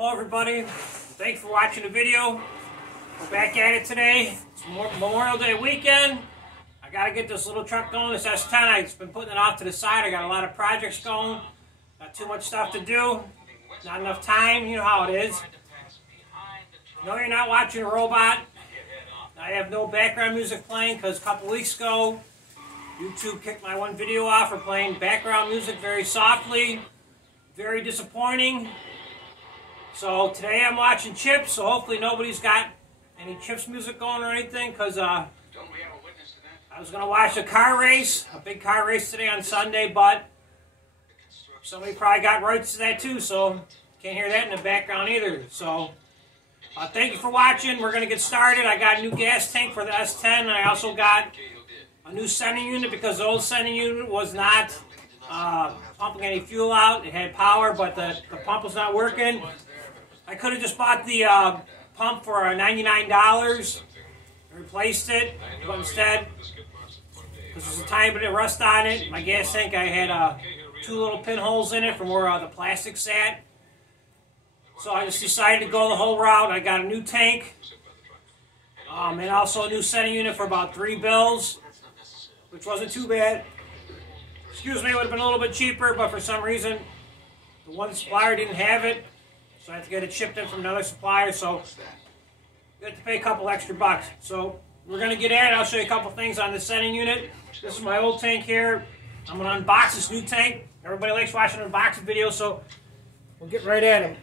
Hello everybody, thanks for watching the video. We're back at it today. It's Memorial Day weekend. I gotta get this little truck going, this S-10. I've been putting it off to the side. I got a lot of projects going, not too much stuff to do, not enough time, you know how it is. No, you're not watching a robot. I have no background music playing because a couple weeks ago YouTube kicked my one video off for playing background music very softly. Very disappointing. So today I'm watching Chips, so hopefully nobody's got any Chips music going or anything, because I was going to watch a car race, a big car race today on Sunday, but somebody probably got rights to that too, so can't hear that in the background either. So thank you for watching. We're going to get started. I got a new gas tank for the S-10, and I also got a new sending unit because the old sending unit was not pumping any fuel out. It had power, but the pump was not working. I could have just bought the pump for $99 and replaced it, but instead, because there's a tiny bit of rust on it, my gas tank, I had two little pinholes in it from where the plastic sat. So I just decided to go the whole route. I got a new tank, and also a new sending unit for about $3, which wasn't too bad. Excuse me, it would have been a little bit cheaper, but for some reason, the one supplier didn't have it. So I have to get it shipped in from another supplier, so you have to pay a couple extra bucks. So we're going to get at it. I'll show you a couple things on the sending unit. This is my old tank here. I'm going to unbox this new tank. Everybody likes watching unboxing videos, so we'll get right at it.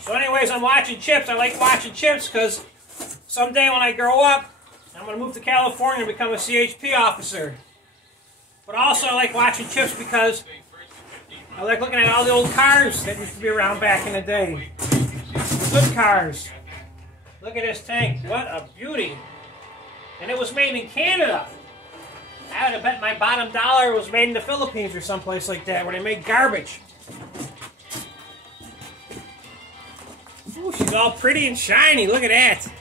So anyways, I'm watching Chips. I like watching Chips because someday when I grow up, I'm going to move to California and become a CHP officer. But also I like watching Chips because I like looking at all the old cars that used to be around back in the day. Good cars. Look at this tank. What a beauty. And it was made in Canada. I would have bet my bottom dollar it was made in the Philippines or someplace like that where they make garbage. Ooh, she's all pretty and shiny. Look at that.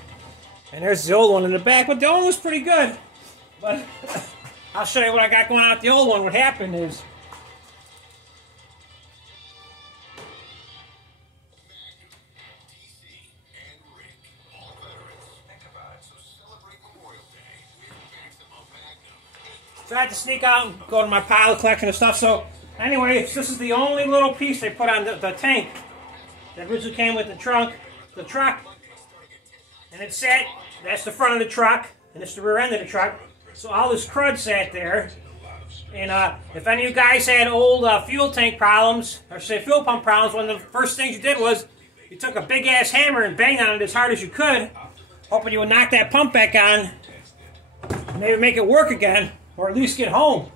And there's the old one in the back, but the old one was pretty good. But I'll show you what I got going on with the old one. What happened is, so I had to sneak out and go to my pile of collection of stuff. So anyway, this is the only little piece they put on the tank that originally came with the truck. And it sat, that's the front of the truck, and it's the rear end of the truck. So all this crud sat there. And if any of you guys had old fuel tank problems, or say fuel pump problems, one of the first things you did was you took a big ass hammer and banged on it as hard as you could, hoping you would knock that pump back on, maybe make it work again, or at least get home.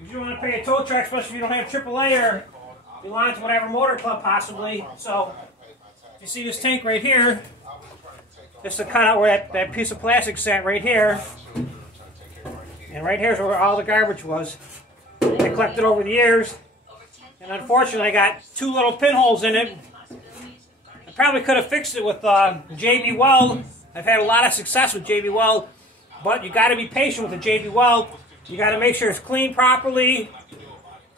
You don't want to pay a tow truck, especially if you don't have AAA or belong to whatever motor club possibly. So you see this tank right here. Just to cut out where that piece of plastic sat right here. And right here's where all the garbage was. I collected over the years. And unfortunately I got two little pinholes in it. I probably could have fixed it with JB Weld. I've had a lot of success with JB Weld. But you got to be patient with the JB Weld. You got to make sure it's cleaned properly.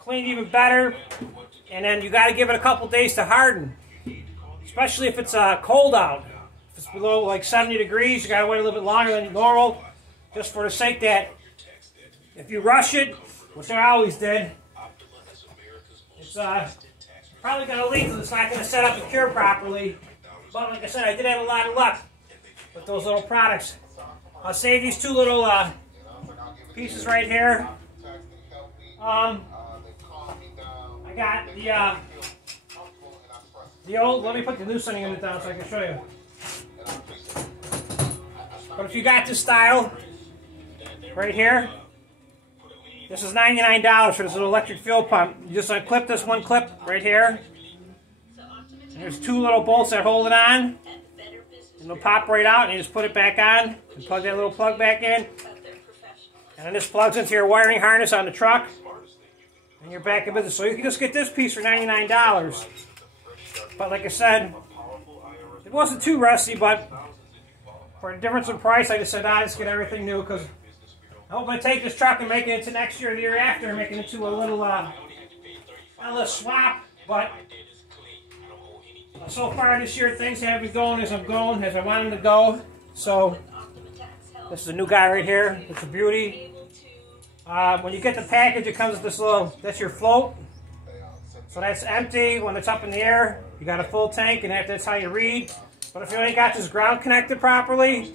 Cleaned even better. And then you got to give it a couple days to harden. Especially if it's cold out. If it's below like 70 degrees, you got to wait a little bit longer than normal, just for the sake that if you rush it, which I always did, it's probably going to leak because it's not going to set up and cure properly. But like I said, I did have a lot of luck with those little products. I'll save these two little pieces right here. I got the old, let me put the new sending unit down so I can show you. But if you got this style, right here, this is $99 for this little electric fuel pump. You just unclip this one clip right here. And there's two little bolts that hold it on. And it'll pop right out and you just put it back on. And plug that little plug back in. And then this plugs into your wiring harness on the truck. And you're back in business. So you can just get this piece for $99. But like I said, it wasn't too rusty, but for a difference in price, I just said, let's get everything new, because I hope I take this truck and make it into next year or the year after, and make it into a little swap. But so far this year, things have been going as I'm going, as I want them to go. So this is a new guy right here. It's a beauty. When you get the package, it comes with this little, that's your float. So that's empty. When it's up in the air, you got a full tank, and that's how you read. But if you ain't got this ground connected properly,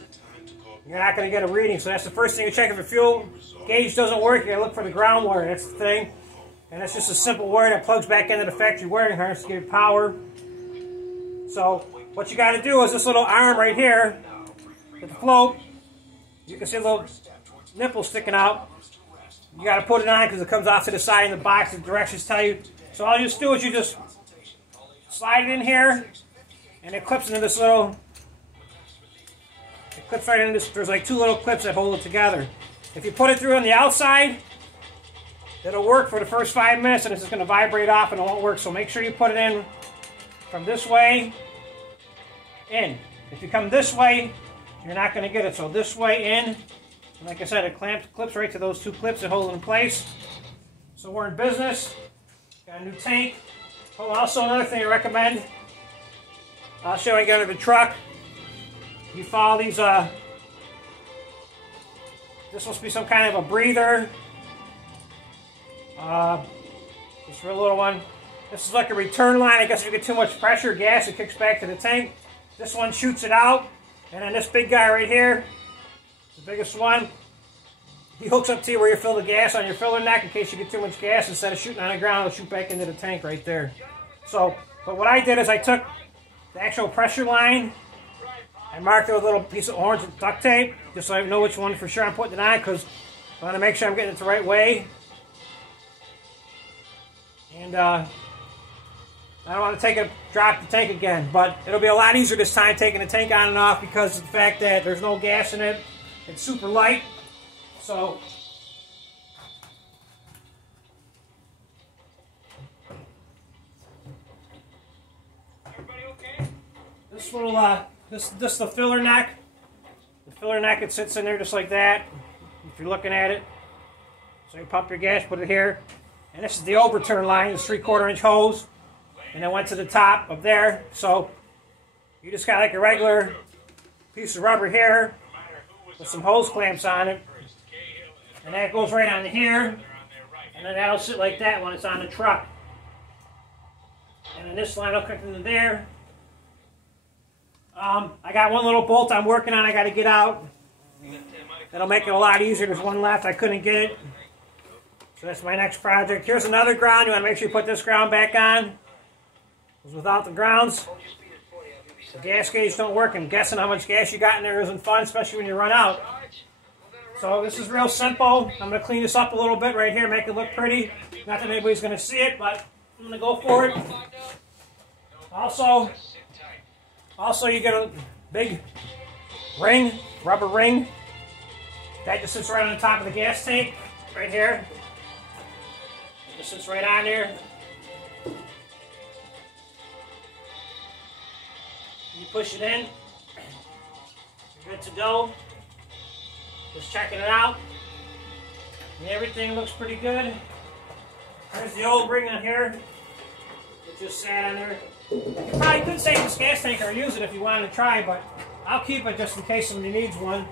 you're not going to get a reading. So that's the first thing you check. If your fuel gauge doesn't work, you got to look for the ground wire. That's the thing. And it's just a simple wire that plugs back into the factory wiring harness to give you power. So what you got to do is this little arm right here, with the float, you can see a little nipple sticking out. You got to put it on because it comes off to the side in the box. The directions tell you. So all you just do is you just slide it in here, and it clips into this little. It clips right into this. There's like two little clips that hold it together. If you put it through on the outside, it'll work for the first 5 minutes, and it's just going to vibrate off and it won't work. So make sure you put it in from this way in. If you come this way, you're not going to get it. So this way in, and like I said, it clips right to those two clips that hold it in place. So we're in business. Got a new tank. Oh, also another thing I recommend. I'll show you under the truck. You follow these. This supposed to be some kind of a breather. Just for a little one. This is like a return line. I guess if you get too much pressure, gas, it kicks back to the tank. This one shoots it out. And then this big guy right here, the biggest one, he hooks up to you where you fill the gas on your filler neck in case you get too much gas. Instead of shooting on the ground, it'll shoot back into the tank right there. So, but what I did is I took the actual pressure line, I marked it with a little piece of orange duct tape, just so I know which one for sure I'm putting it on, because I want to make sure I'm getting it the right way. And I don't want to drop the tank again, but it'll be a lot easier this time taking the tank on and off because of the fact that there's no gas in it. It's super light. So everybody okay? This little this the filler neck. The filler neck, it sits in there just like that. If you're looking at it. So you pump your gas, put it here. And this is the overturn line, this 3/4 inch hose. And it went to the top of there. So you just got like a regular piece of rubber here with some hose clamps on it. And that goes right onto here. And then that'll sit like that when it's on the truck. And then this line will connect into there. I got one little bolt I'm working on I got to get out. That'll make it a lot easier. There's one left. I couldn't get it. So that's my next project. Here's another ground. You want to make sure you put this ground back on. Because without the grounds, the gas gauge don't work. And guessing how much gas you got in there isn't fun, especially when you run out. So this is real simple. I'm going to clean this up a little bit right here, make it look pretty. Not that anybody's going to see it, but I'm going to go for it. Also you get a big ring, rubber ring. That just sits right on the top of the gas tank, right here. It just sits right on there. You push it in. You're good to go. Just checking it out. And everything looks pretty good. There's the old ring on here. It just sat on there. You probably could save this gas tank or use it if you wanted to try, but I'll keep it just in case somebody needs one.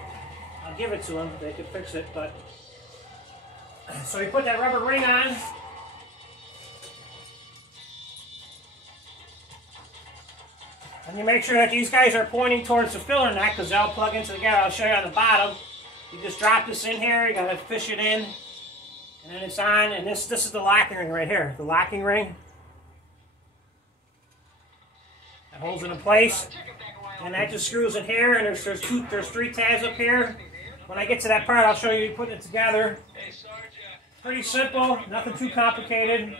I'll give it to them. They could fix it. But so you put that rubber ring on. And you make sure that these guys are pointing towards the filler neck because they'll plug into the gas. I'll show you on the bottom. You just drop this in here. You gotta fish it in, and then it's on. And this is the locking ring right here. The locking ring that holds it in place, and that just screws in here. And there's 3 tabs up here. When I get to that part, I'll show you putting it together. Pretty simple, nothing too complicated.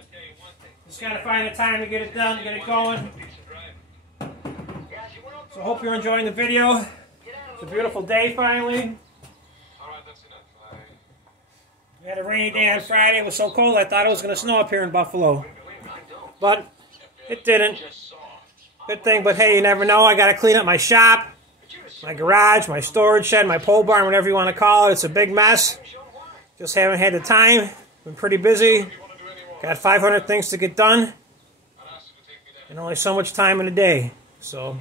Just gotta find the time to get it done, get it going. So I hope you're enjoying the video. It's a beautiful day finally. We had a rainy day on Friday. It was so cold I thought it was going to snow up here in Buffalo. But it didn't. Good thing, but hey, you never know. I got to clean up my shop. my garage, my storage shed, my pole barn, whatever you want to call it. It's a big mess. Just haven't had the time. Been pretty busy. Got 500 things to get done. And only so much time in a day. So,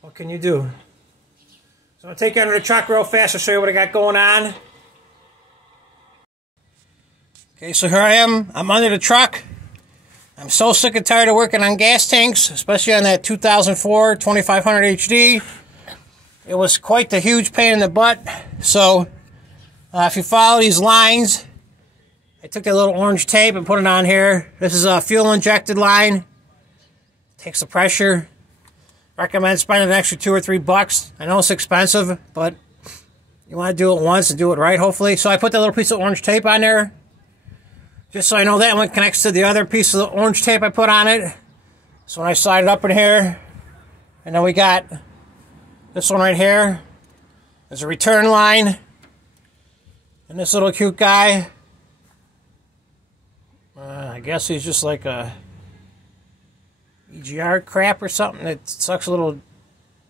what can you do? So I'll take you under the truck real fast to show you what I got going on. Okay, so here I am. I'm under the truck. I'm so sick and tired of working on gas tanks, especially on that 2004 2500 HD. It was quite the huge pain in the butt. So, if you follow these lines, I took that little orange tape and put it on here. This is a fuel-injected line. Takes the pressure. Recommend spending an extra $2 or $3. I know it's expensive, but you want to do it once and do it right, hopefully. So I put that little piece of orange tape on there, just so I know that one connects to the other piece of the orange tape I put on it. So when I slide it up in here, and then we got this one right here. There's a return line. And this little cute guy, I guess he's just like a EGR crap or something. It sucks a little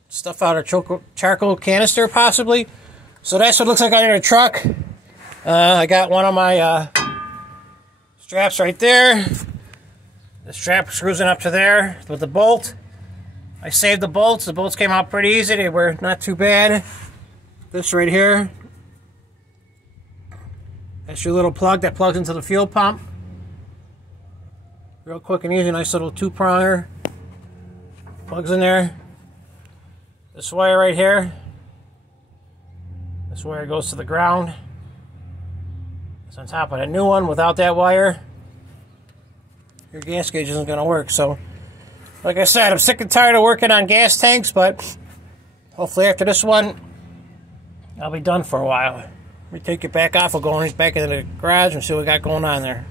stuff out of charcoal canister, possibly. So that's what it looks like on the truck. I got one of my straps right there. The strap screws in up to there with the bolt. I saved the bolts. The bolts came out pretty easy. They were not too bad. This right here. That's your little plug that plugs into the fuel pump. Real quick and easy, nice little two-pronger. Plugs in there. This wire right here. This wire goes to the ground. It's on top of the new one. Without that wire, your gas gauge isn't going to work. So, like I said, I'm sick and tired of working on gas tanks, but hopefully after this one, I'll be done for a while. Let me take it back off. We'll go back into the garage and see what we got going on there.